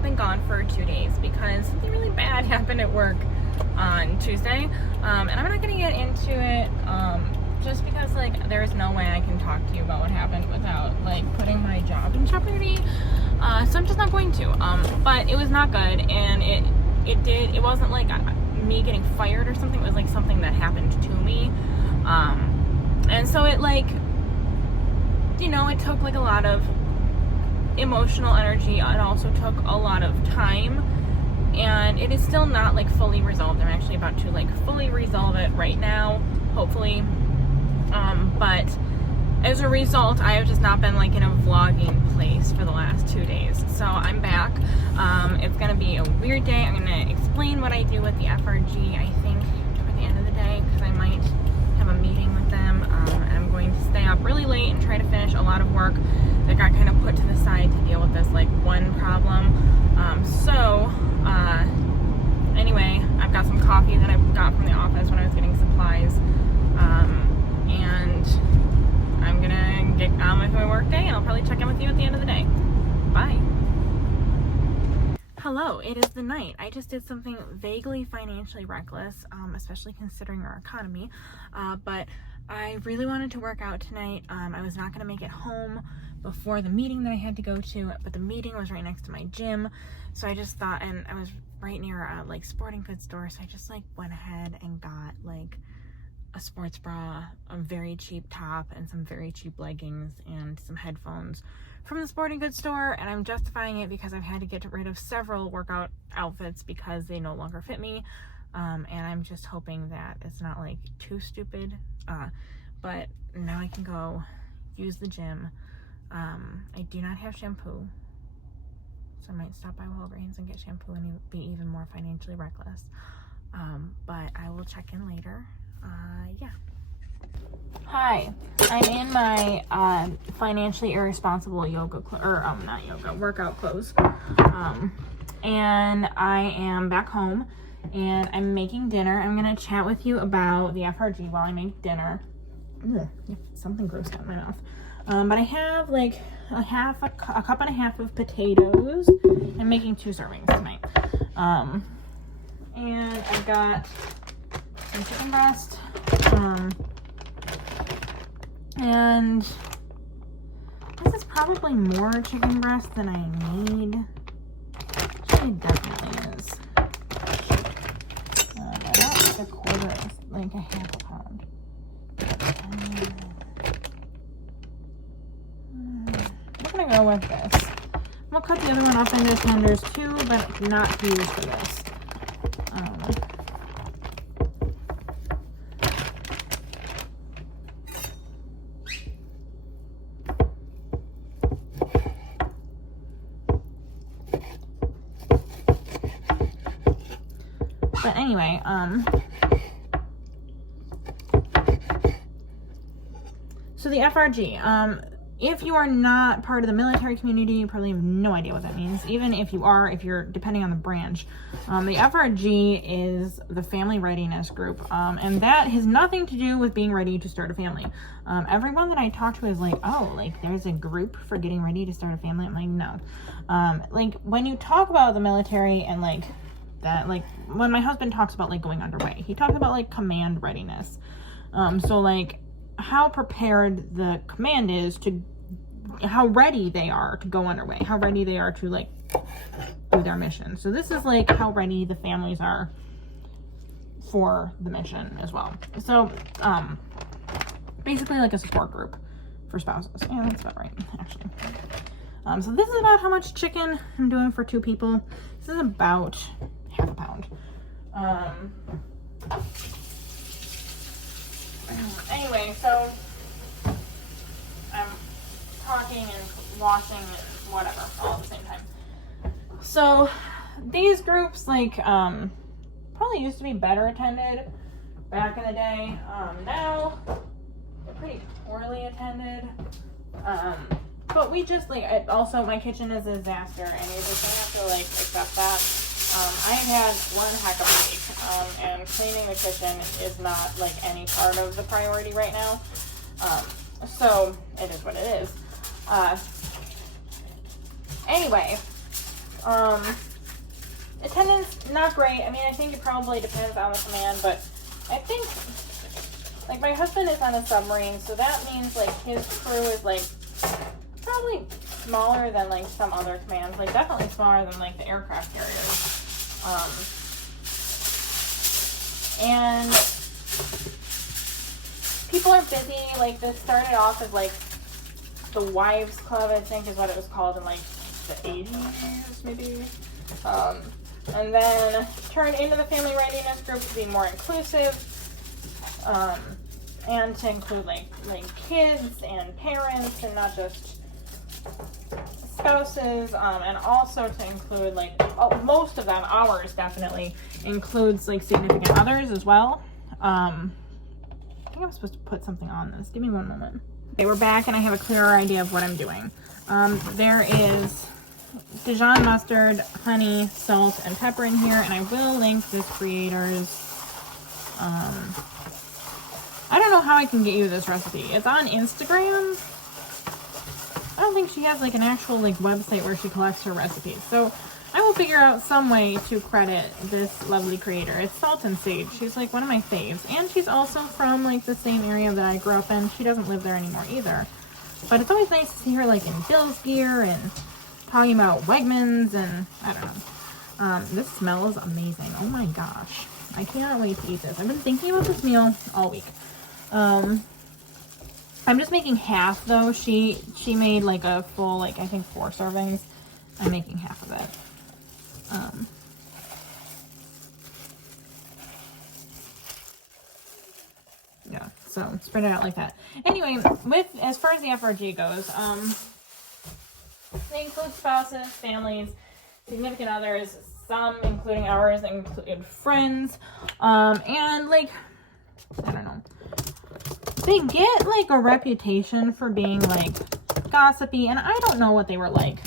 I've been gone for 2 days because something really bad happened at work on Tuesday, and I'm not gonna get into it just because like there's no way I can talk to you about what happened without like putting my job in jeopardy, so I'm just not going to. But it was not good, and it wasn't like me getting fired or something. It was like something that happened to me, and so it like, you know, it took like a lot of emotional energy. It also took a lot of time, and it is still not like fully resolved. I'm actually about to like fully resolve it right now, hopefully. But as a result, I have just not been like in a vlogging place for the last 2 days. So I'm back. It's gonna be a weird day. I'm gonna explain what I do with the FRG, I think, toward the end of the day, because I might have a meeting with them. And I'm going to stay up really late and try to finish a lot of work that got kind of put to the side to deal with this like one problem. Anyway, I've got some coffee that I got from the office when I was getting supplies. And I'm gonna get on with my work day, and I'll probably check in with you at the end of the day. Bye. Hello, it is the night. I just did something vaguely financially reckless, especially considering our economy, but I really wanted to work out tonight. I was not gonna make it home before the meeting that I had to go to, but the meeting was right next to my gym, so I just thought, and I was right near a like sporting goods store, so I just like went ahead and got like a sports bra, a very cheap top, and some very cheap leggings and some headphones from the sporting goods store. And I'm justifying it because I've had to get rid of several workout outfits because they no longer fit me, and I'm just hoping that it's not like too stupid, but now I can go use the gym. I do not have shampoo, so I might stop by Walgreens and get shampoo and be even more financially reckless, but I will check in later. Yeah. Hi, I'm in my financially irresponsible workout clothes, and I am back home, and I'm making dinner. I'm gonna chat with you about the FRG while I make dinner. Ugh, something gross got in my mouth. But I have like a cup and a half of potatoes. I'm making 2 servings tonight, and I've got some chicken breast, and this is probably more chicken breast than I need. It definitely is. I want like a quarter, like a half a pound. I'm gonna go with this. We'll cut the other one up into tenders too, but not huge for this. But anyway, so the FRG, if you are not part of the military community, you probably have no idea what that means. Even if you are, if you're depending on the branch, the FRG is the family readiness group, and that has nothing to do with being ready to start a family. Everyone that I talk to is like, oh, like there's a group for getting ready to start a family. I'm like, no. Like when you talk about the military and like that, like when my husband talks about like going underway, he talks about like command readiness. So like how prepared the command is to, how ready they are to go underway, how ready they are to like do their mission. So this is like how ready the families are for the mission as well. So basically like a support group for spouses. Yeah, that's about right, actually. So this is about how much chicken I'm doing for 2 people. This is about half a pound. Anyway, so I'm talking and washing and whatever all at the same time. So these groups like probably used to be better attended back in the day. Now they're pretty poorly attended. But we just like, also my kitchen is a disaster, and you just have to like accept that. I have had one heck of a week, and cleaning the kitchen is not like any part of the priority right now. So it is what it is. Anyway, Attendance, not great. I mean, I think it probably depends on the command, but I think, like, my husband is on a submarine, so that means, like, his crew is, like, probably smaller than, like, some other commands. Like, definitely smaller than, like, the aircraft carriers. And people are busy. Like, this started off as, like, the Wives Club, I think is what it was called in, like, the 80s, maybe. And then turned into the Family Readiness Group to be more inclusive, and to include, like kids and parents, and not just spouses, and also to include, like, most of them, ours definitely, includes, like, significant others as well. I think I'm supposed to put something on this. Give me one moment. Okay, we're back, and I have a clearer idea of what I'm doing. There is Dijon mustard, honey, salt, and pepper in here, and I will link this creator's, I don't know how I can get you this recipe. It's on Instagram. I don't think she has, like, an actual, like, website where she collects her recipes, so I will figure out some way to credit this lovely creator. It's Salt and Sage. She's, like, one of my faves, and she's also from, like, the same area that I grew up in. She doesn't live there anymore either, but it's always nice to see her, like, in Bill's gear and talking about Wegmans, and I don't know. This smells amazing. Oh my gosh. I cannot wait to eat this. I've been thinking about this meal all week. I'm just making half though. She made like a full, like, I think 4 servings. I'm making half of it. Yeah, so spread it out like that. Anyway, as far as the FRG goes, they include spouses, families, significant others, some, including ours, include friends, and, like, I don't know. They get, like, a reputation for being, like, gossipy, and I don't know what they were like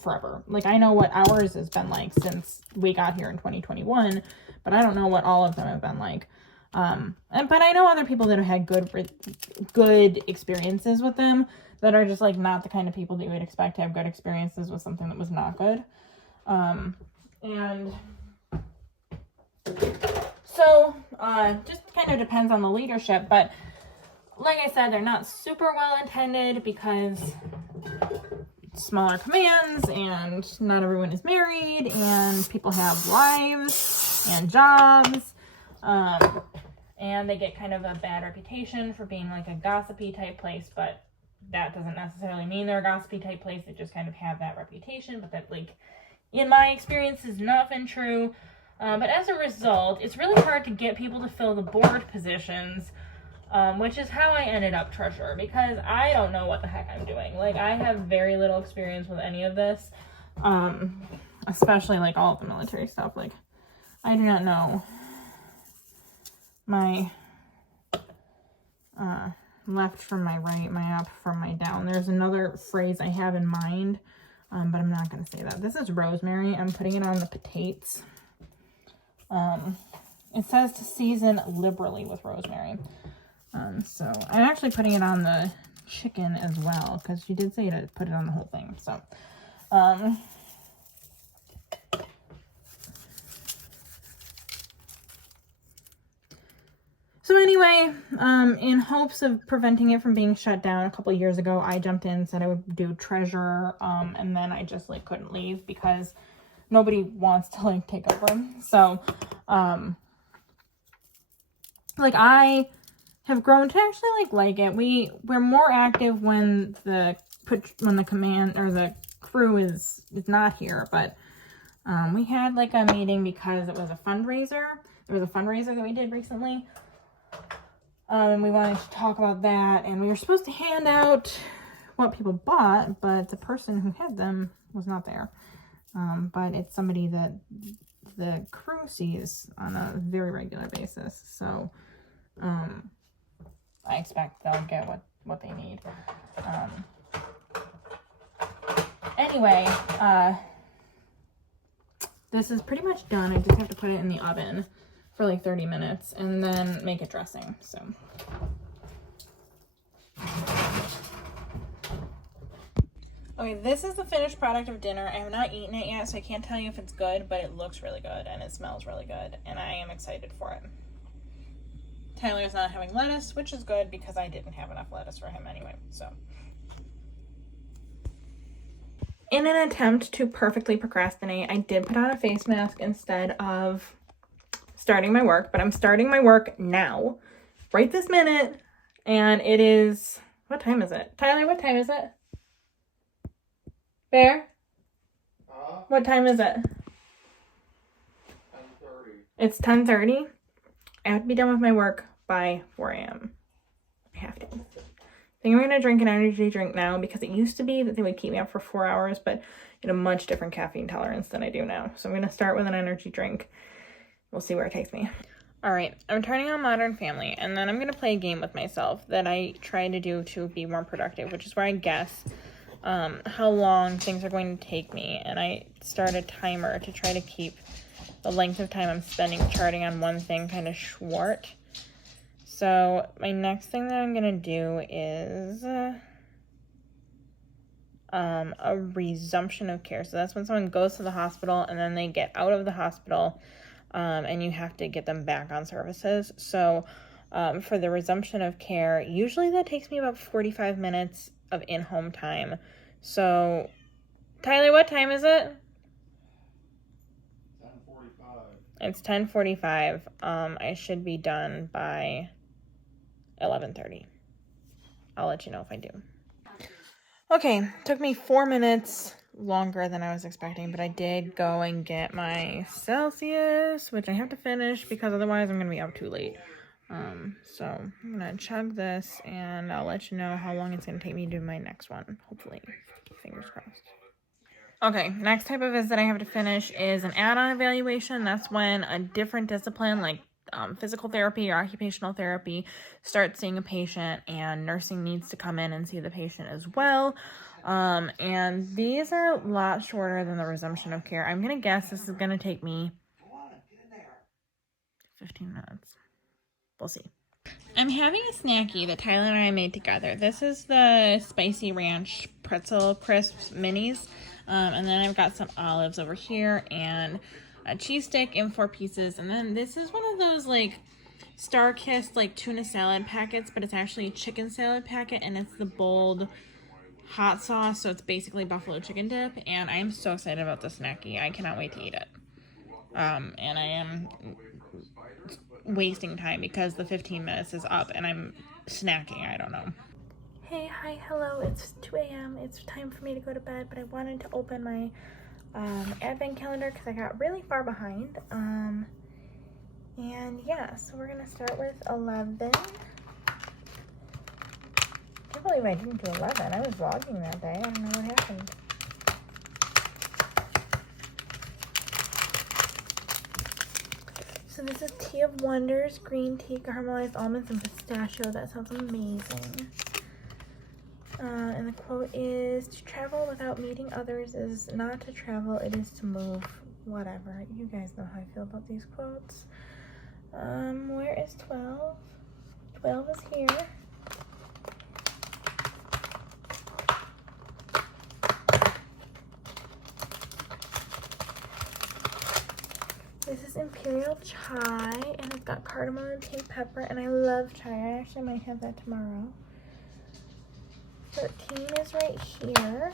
forever. Like, I know what ours has been like since we got here in 2021, but I don't know what all of them have been like. But I know other people that have had good experiences with them that are just, like, not the kind of people that you would expect to have good experiences with something that was not good. And so, just kind of depends on the leadership, but like I said, they're not super well intended because smaller commands, and not everyone is married, and people have lives and jobs, and they get kind of a bad reputation for being, like, a gossipy type place, but that doesn't necessarily mean they're a gossipy type place. They just kind of have that reputation, but that, like, in my experience, is not been true. But as a result, it's really hard to get people to fill the board positions, which is how I ended up treasurer, because I don't know what the heck I'm doing. Like, I have very little experience with any of this, especially, like, all of the military stuff. Like, I do not know my left from my right, my up from my down. There's another phrase I have in mind, but I'm not going to say that. This is rosemary. I'm putting it on the potatoes. It says to season liberally with rosemary. So I'm actually putting it on the chicken as well, because she did say to put it on the whole thing. So anyway, in hopes of preventing it from being shut down a couple of years ago, I jumped in and said I would do treasurer, and then I just, like, couldn't leave because nobody wants to, like, take over. So, like, I have grown to actually, like it. We're more active when the command or the crew is not here, but we had, like, a meeting because it was a fundraiser. There was a fundraiser that we did recently. And we wanted to talk about that, and we were supposed to hand out what people bought, but the person who had them was not there. But it's somebody that the crew sees on a very regular basis, so I expect they'll get what they need. Anyway, this is pretty much done. I just have to put it in the oven for like 30 minutes and then make a dressing. So Okay, this is the finished product of dinner. I have not eaten it yet, so I can't tell you if it's good, but it looks really good and it smells really good, and I am excited for it. Tyler's not having lettuce, which is good because I didn't have enough lettuce for him anyway, so. In an attempt to perfectly procrastinate, I did put on a face mask instead of starting my work, but I'm starting my work now, right this minute, and it is, what time is it? Tyler, what time is it? Bear? What time is it? 10:30. It's 10:30. I have to be done with my work by 4 a.m. I have to. I think I'm going to drink an energy drink now because it used to be that they would keep me up for 4 hours, but I had a much different caffeine tolerance than I do now. So I'm going to start with an energy drink. We'll see where it takes me. All right, I'm turning on Modern Family, and then I'm going to play a game with myself that I try to do to be more productive, which is where I guess how long things are going to take me, and I start a timer to try to keep the length of time I'm spending charting on one thing kind of short. So my next thing that I'm going to do is a resumption of care. So that's when someone goes to the hospital and then they get out of the hospital and you have to get them back on services. So for the resumption of care, usually that takes me about 45 minutes of in-home time. So, Tyler, what time is it? 10:45. It's 10:45. I should be done by 11:30. I'll let you know if I do. Okay, took me 4 minutes longer than I was expecting, but I did go and get my Celsius, which I have to finish because otherwise I'm going to be up too late. So I'm going to chug this and I'll let you know how long it's going to take me to do my next one. Hopefully, fingers crossed. Okay, next type of visit I have to finish is an add-on evaluation. That's when a different discipline like physical therapy or occupational therapy starts seeing a patient and nursing needs to come in and see the patient as well. And these are a lot shorter than the resumption of care. I'm going to guess this is going to take me 15 minutes. We'll see. I'm having a snacky that Tyler and I made together. This is the Spicy Ranch Pretzel Crisps Minis. And then I've got some olives over here and a cheese stick in 4 pieces. And then this is one of those like Star-Kissed like tuna salad packets, but it's actually a chicken salad packet and it's the bold hot sauce. So it's basically buffalo chicken dip. And I am so excited about this snacky. I cannot wait to eat it. And I am wasting time because the 15 minutes is up and I'm snacking. I don't know. Hey, hi, hello. It's 2 a.m. It's time for me to go to bed, but I wanted to open my advent calendar because I got really far behind. And yeah, so we're gonna start with 11. I can't believe I didn't do 11. I was vlogging that day. I don't know what happened. So this is Tea of Wonders, green tea, caramelized almonds, and pistachio. That sounds amazing. And the quote is, to travel without meeting others is not to travel, it is to move. Whatever. You guys know how I feel about these quotes. Where is 12? 12 is here. This is Imperial Chai, and it's got cardamom and pink pepper, and I love chai. I actually might have that tomorrow. 13 is right here.